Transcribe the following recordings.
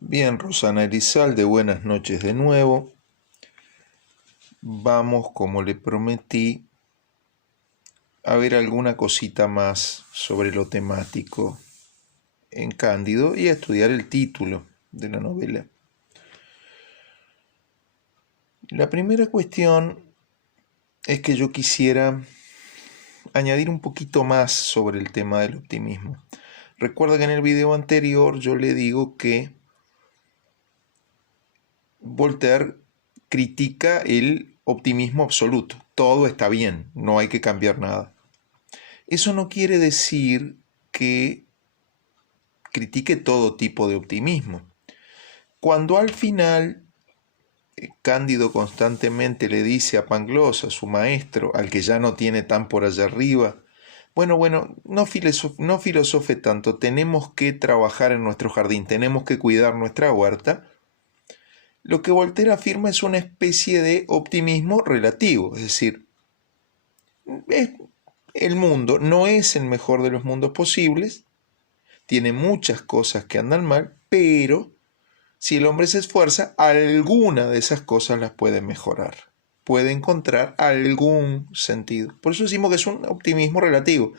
Bien, Rosana Elizalde, buenas noches de nuevo. Vamos, como le prometí, a ver alguna cosita más sobre lo temático en Cándido y a estudiar el título de la novela. La primera cuestión es que yo quisiera añadir un poquito más sobre el tema del optimismo. Recuerda que en el video anterior yo le digo que Voltaire critica el optimismo absoluto. Todo está bien, no hay que cambiar nada. Eso no quiere decir que critique todo tipo de optimismo. Cuando al final Cándido constantemente le dice a Pangloss, a su maestro, al que ya no tiene tan por allá arriba, bueno, no filosofe tanto, tenemos que trabajar en nuestro jardín, tenemos que cuidar nuestra huerta, lo que Voltaire afirma es una especie de optimismo relativo, es decir, el mundo no es el mejor de los mundos posibles, tiene muchas cosas que andan mal, pero si el hombre se esfuerza, alguna de esas cosas las puede mejorar, puede encontrar algún sentido. Por eso decimos que es un optimismo relativo,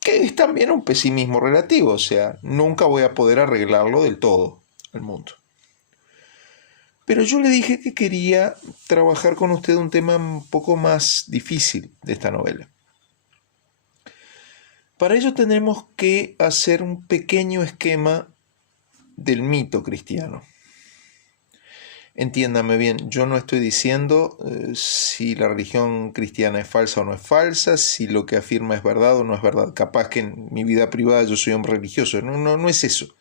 que es también un pesimismo relativo, o sea, nunca voy a poder arreglarlo del todo el mundo. Pero yo le dije que quería trabajar con usted un tema un poco más difícil de esta novela. Para ello tendremos que hacer un pequeño esquema del mito cristiano. Entiéndame bien, yo no estoy diciendo si la religión cristiana es falsa o no es falsa, si lo que afirma es verdad o no es verdad. Capaz que en mi vida privada yo soy hombre religioso, no es eso.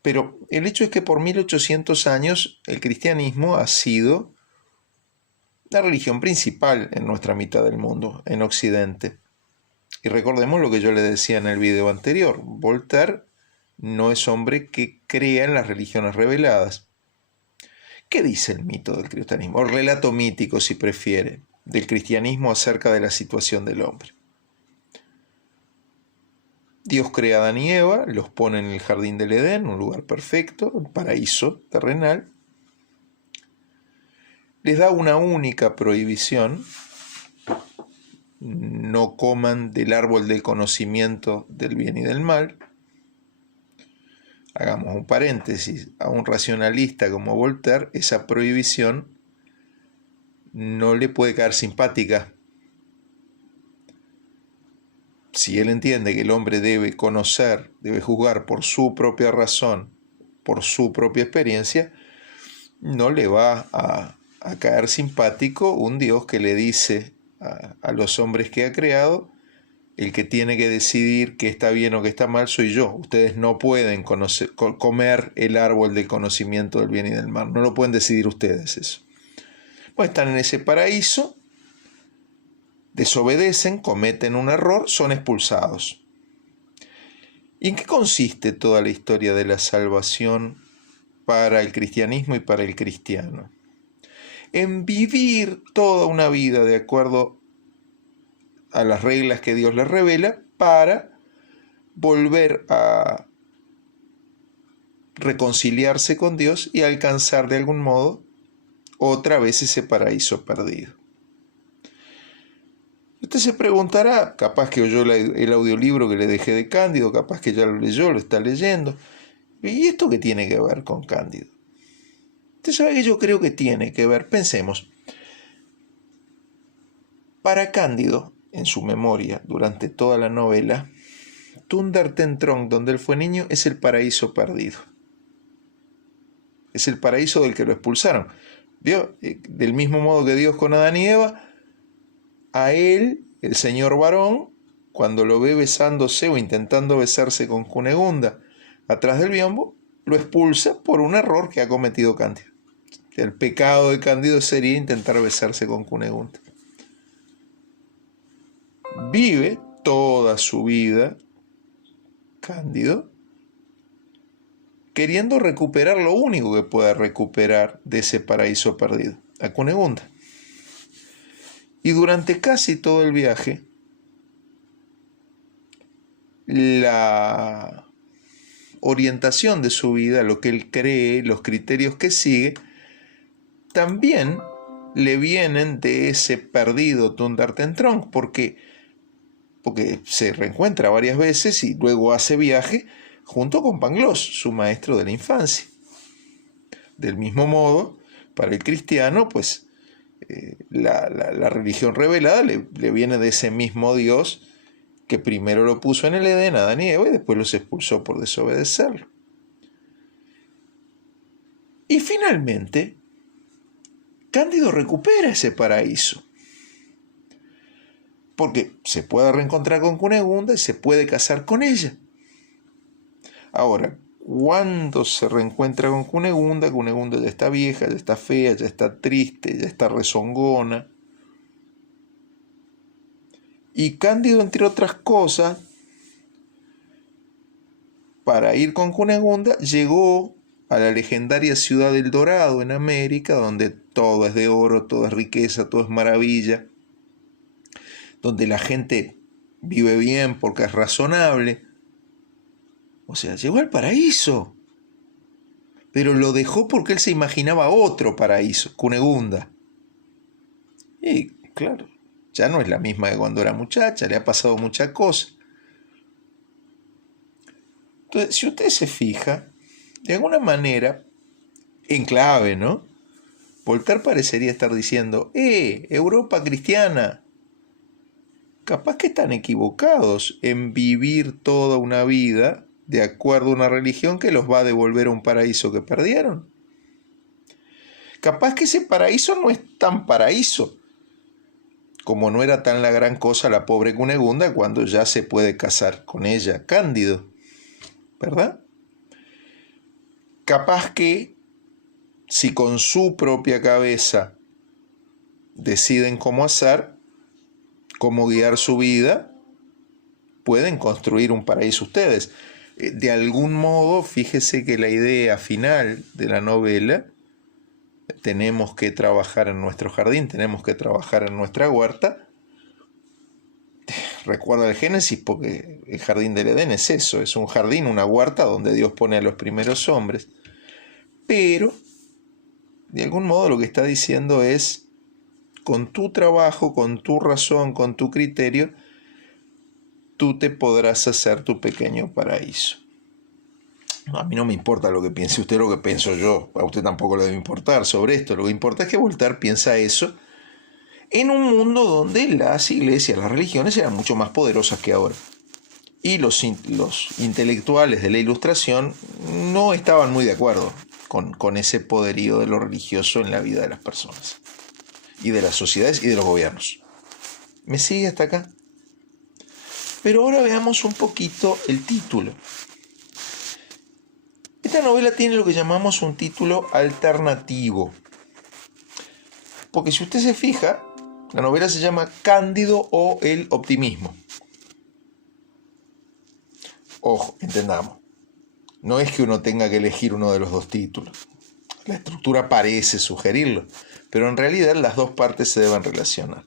Pero el hecho es que por 1800 años el cristianismo ha sido la religión principal en nuestra mitad del mundo, en Occidente. Y recordemos lo que yo le decía en el video anterior, Voltaire no es hombre que crea en las religiones reveladas. ¿Qué dice el mito del cristianismo? O el relato mítico, si prefiere, del cristianismo acerca de la situación del hombre. Dios crea a Adán y Eva, los pone en el jardín del Edén, un lugar perfecto, un paraíso terrenal. Les da una única prohibición: no coman del árbol del conocimiento del bien y del mal. Hagamos un paréntesis, a un racionalista como Voltaire esa prohibición no le puede caer simpática. Si él entiende que el hombre debe conocer, debe juzgar por su propia razón, por su propia experiencia, no le va a caer simpático un Dios que le dice a los hombres que ha creado: el que tiene que decidir qué está bien o qué está mal soy yo. Ustedes no pueden comer el árbol del conocimiento del bien y del mal. No lo pueden decidir ustedes eso. Pues están en ese paraíso, desobedecen, cometen un error, son expulsados. ¿Y en qué consiste toda la historia de la salvación para el cristianismo y para el cristiano? En vivir toda una vida de acuerdo a las reglas que Dios les revela para volver a reconciliarse con Dios y alcanzar de algún modo otra vez ese paraíso perdido. Usted se preguntará, capaz que oyó el audiolibro que le dejé de Cándido, capaz que ya lo leyó, lo está leyendo. ¿Y esto qué tiene que ver con Cándido? Usted sabe que yo creo que tiene que ver, pensemos. Para Cándido, en su memoria, durante toda la novela, Thundertentron, donde él fue niño, es el paraíso perdido. Es el paraíso del que lo expulsaron. ¿Vio? Del mismo modo que Dios con Adán y Eva, a él, el señor varón, cuando lo ve besándose o intentando besarse con Cunegunda atrás del biombo, lo expulsa por un error que ha cometido Cándido. El pecado de Cándido sería intentar besarse con Cunegunda. Vive toda su vida Cándido queriendo recuperar lo único que pueda recuperar de ese paraíso perdido, a Cunegunda. Y durante casi todo el viaje, la orientación de su vida, lo que él cree, los criterios que sigue, también le vienen de ese perdido Thundertentron, porque se reencuentra varias veces y luego hace viaje junto con Pangloss, su maestro de la infancia. Del mismo modo, para el cristiano, pues la religión revelada le viene de ese mismo Dios que primero lo puso en el Edén, Adán y Eva, y después los expulsó por desobedecerlo. Y finalmente, Cándido recupera ese paraíso, porque se puede reencontrar con Cunegunda y se puede casar con ella. Ahora, cuando se reencuentra con Cunegunda, Cunegunda ya está vieja, ya está fea, ya está triste, ya está rezongona. Y Cándido, entre otras cosas, para ir con Cunegunda, llegó a la legendaria ciudad del Dorado en América, donde todo es de oro, todo es riqueza, todo es maravilla, donde la gente vive bien porque es razonable. O sea, llegó al paraíso, pero lo dejó porque él se imaginaba otro paraíso, Cunegunda. Y claro, ya no es la misma que cuando era muchacha, le ha pasado muchas cosas. Entonces, si usted se fija, de alguna manera, en clave, ¿no? Voltaire parecería estar diciendo, Europa cristiana, capaz que están equivocados en vivir toda una vida de acuerdo a una religión que los va a devolver a un paraíso que perdieron. Capaz que ese paraíso no es tan paraíso, como no era tan la gran cosa la pobre Cunegunda cuando ya se puede casar con ella, Cándido, ¿verdad? Capaz que si con su propia cabeza deciden cómo hacer, cómo guiar su vida, pueden construir un paraíso ustedes. De algún modo, fíjese que la idea final de la novela, tenemos que trabajar en nuestro jardín, tenemos que trabajar en nuestra huerta, recuerda el Génesis porque el jardín del Edén es eso, es un jardín, una huerta donde Dios pone a los primeros hombres. Pero, de algún modo lo que está diciendo es, con tu trabajo, con tu razón, con tu criterio, tú te podrás hacer tu pequeño paraíso. A mí no me importa lo que piense usted, lo que pienso yo. A usted tampoco le debe importar sobre esto. Lo que importa es que Voltaire piensa eso en un mundo donde las iglesias, las religiones eran mucho más poderosas que ahora. Y los intelectuales de la Ilustración no estaban muy de acuerdo con ese poderío de lo religioso en la vida de las personas, y de las sociedades y de los gobiernos. ¿Me sigue hasta acá? Pero ahora veamos un poquito el título. Esta novela tiene lo que llamamos un título alternativo. Porque si usted se fija, la novela se llama Cándido o el optimismo. Ojo, entendamos. No es que uno tenga que elegir uno de los dos títulos. La estructura parece sugerirlo, pero en realidad las dos partes se deben relacionar.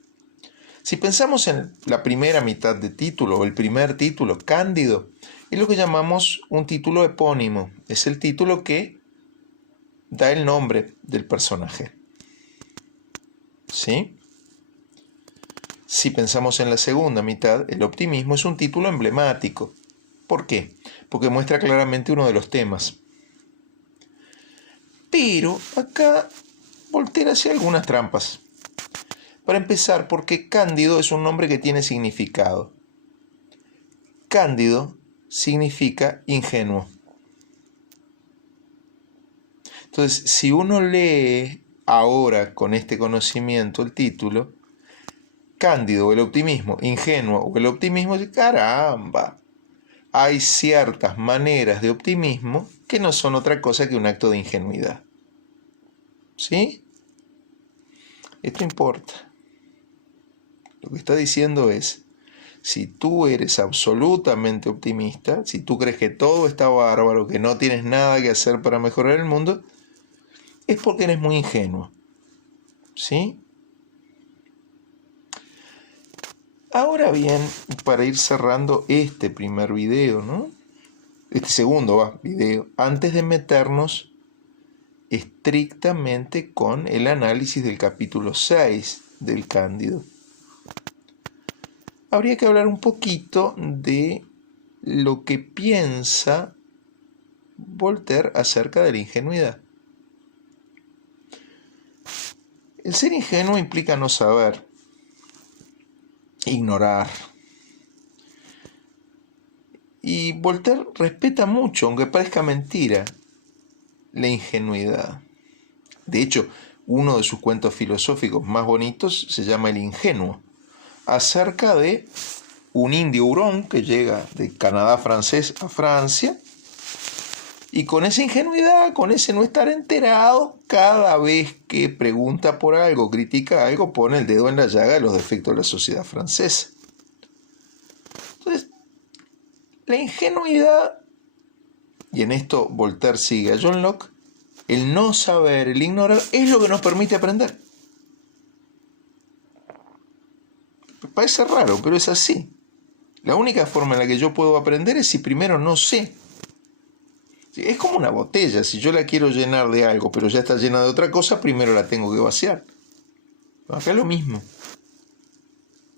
Si pensamos en la primera mitad de título, o el primer título, Cándido, es lo que llamamos un título epónimo. Es el título que da el nombre del personaje. ¿Sí? Si pensamos en la segunda mitad, el optimismo es un título emblemático. ¿Por qué? Porque muestra claramente uno de los temas. Pero acá Voltaire hace algunas trampas. Para empezar, porque Cándido es un nombre que tiene significado. Cándido significa ingenuo. Entonces, si uno lee ahora con este conocimiento el título, Cándido o el optimismo, ingenuo o el optimismo, caramba, hay ciertas maneras de optimismo que no son otra cosa que un acto de ingenuidad. ¿Sí? Esto importa. Lo que está diciendo es, si tú eres absolutamente optimista, si tú crees que todo está bárbaro, que no tienes nada que hacer para mejorar el mundo, es porque eres muy ingenuo. ¿Sí? Ahora bien, para ir cerrando este primer video, ¿no? este segundo video, antes de meternos estrictamente con el análisis del capítulo 6 del Cándido. Habría que hablar un poquito de lo que piensa Voltaire acerca de la ingenuidad. El ser ingenuo implica no saber, ignorar. Y Voltaire respeta mucho, aunque parezca mentira, la ingenuidad. De hecho, uno de sus cuentos filosóficos más bonitos se llama El Ingenuo, acerca de un indio hurón que llega de Canadá francés a Francia, y con esa ingenuidad, con ese no estar enterado, cada vez que pregunta por algo, critica algo, pone el dedo en la llaga de los defectos de la sociedad francesa. Entonces, la ingenuidad, y en esto Voltaire sigue a John Locke, el no saber, el ignorar, es lo que nos permite aprender. Parece raro, pero es así. La única forma en la que yo puedo aprender es si primero no sé. Es como una botella, si yo la quiero llenar de algo, pero ya está llena de otra cosa, primero la tengo que vaciar. Acá es lo mismo.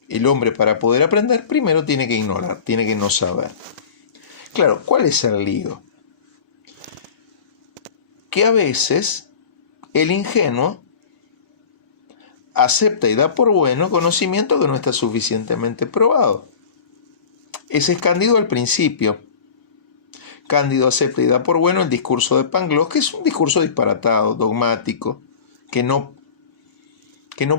El hombre, para poder aprender, primero tiene que ignorar, tiene que no saber. Claro, ¿cuál es el lío? Que a veces el ingenuo acepta y da por bueno conocimiento que no está suficientemente probado. Ese es Cándido al principio. Cándido acepta y da por bueno el discurso de Pangloss, que es un discurso disparatado, dogmático, que no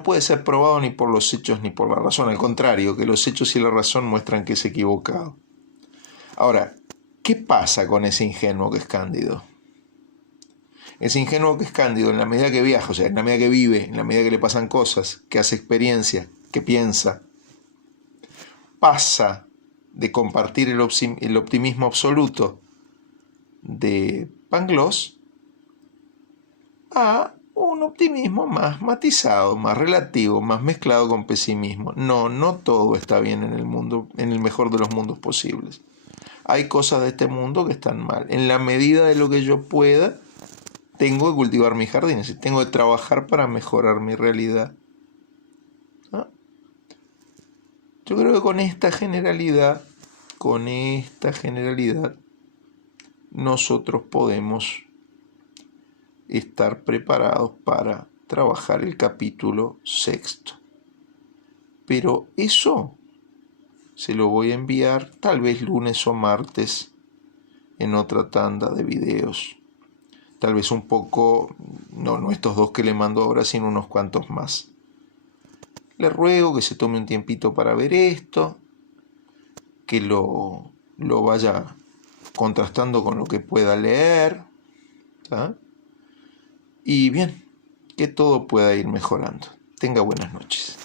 puede ser probado ni por los hechos ni por la razón. Al contrario, que los hechos y la razón muestran que es equivocado. Ahora, ¿qué pasa con ese ingenuo que es Cándido? Ese ingenuo que es Cándido, en la medida que viaja, o sea, en la medida que vive, en la medida que le pasan cosas, que hace experiencia, que piensa, pasa de compartir el optimismo absoluto de Pangloss a un optimismo más matizado, más relativo, más mezclado con pesimismo. No todo está bien en el mundo, en el mejor de los mundos posibles. Hay cosas de este mundo que están mal. En la medida de lo que yo pueda, tengo que cultivar mis jardines y tengo que trabajar para mejorar mi realidad. ¿Ah? Yo creo que con esta generalidad, nosotros podemos estar preparados para trabajar el capítulo 6. Pero eso se lo voy a enviar tal vez lunes o martes en otra tanda de videos. Tal vez un poco, no estos 2 que le mando ahora, sino unos cuantos más. Le ruego que se tome un tiempito para ver esto, que lo vaya contrastando con lo que pueda leer, ¿tá? Y bien, que todo pueda ir mejorando. Tenga buenas noches.